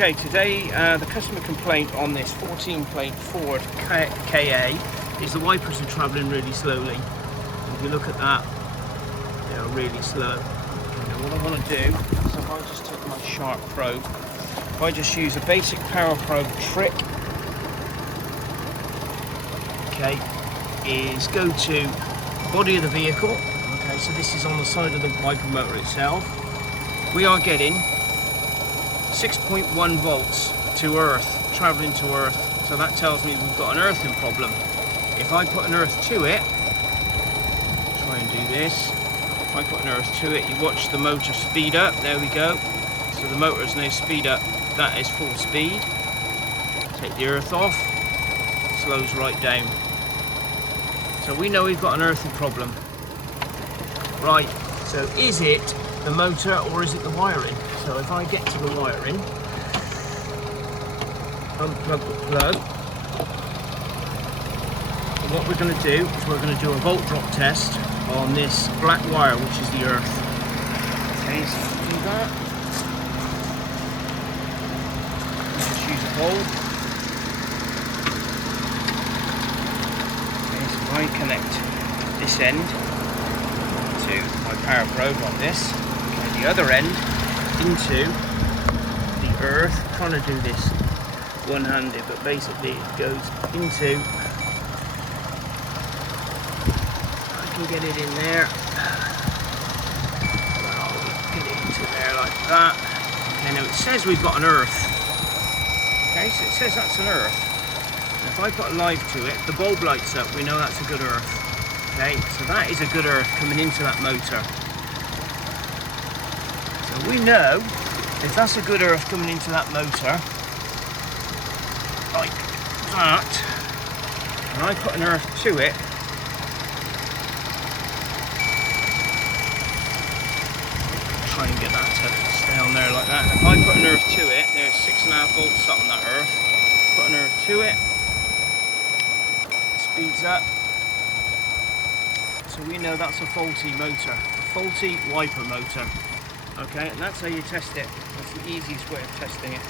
Okay, today the customer complaint on this 14 plate Ford KA is the wipers are travelling really slowly. If you look at that, they are really slow. Okay, now what I want to do is if I just take my sharp probe, if I just use a basic power probe trick, okay, is go to the body of the vehicle. Okay, so this is on the side of the wiper motor itself. We are getting 6.1 volts to earth, travelling to earth, so that tells me we've got an earthing problem. If I put an earth to it, try and do this, if I put an earth to it, you watch the motor speed up, there we go, so the motor is now speed up, that is full speed. Take the earth off, slows right down. So we know we've got an earthing problem. Right, so is it the motor or is it the wiring? So if I get to the wiring, unplug the plug, and what we're going to do is we're going to do a volt drop test on this black wire, which is the earth. Okay, so do that. Just use a bulb. Okay, so if I connect this end to my power probe like this, okay, the other end into the earth. I'm trying to do this one-handed, but basically it goes into, I can get it in there, get it into there like that. Okay, now it says we've got an earth. Okay, so it says that's an earth. And if I put a live to it, the bulb lights up, we know that's a good earth. Okay, so that is a good earth coming into that motor. So we know if that's a good earth coming into that motor, like that, and I put an earth to it, try and get that to stay on there like that. And if I put an earth to it, there's 6.5 volts up on that earth. Put an earth to it, speeds up. So we know that's a faulty motor, a faulty wiper motor. Okay, and that's how you test it. That's the easiest way of testing it.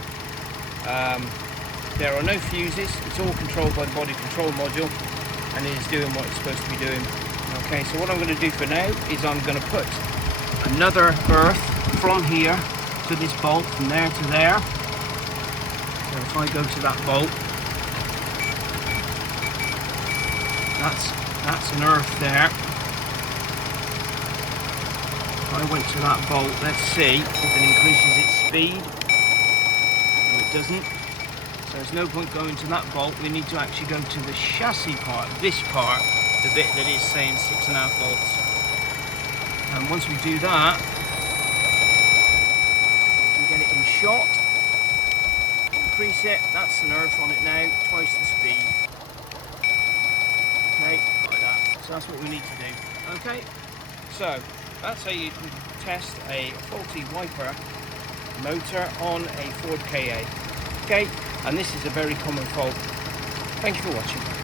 There are no fuses, it's all controlled by the body control module, and it is doing what it's supposed to be doing. Okay, so what I'm going to do for now is I'm going to put another earth from here to this bolt, from there to there. So if I go to that bolt, that's an earth there. I went to that bolt, let's see if it increases its speed. No, it doesn't. So there's no point going to that bolt, we need to actually go to the chassis part, this part, the bit that is saying 6.5 volts. And once we do that, we can get it in shot, increase it, that's an earth on it now, twice the speed. Okay, like that. So that's what we need to do. Okay, so that's how you can test a faulty wiper motor on a Ford KA. Okay, and this is a very common fault. Thank you for watching.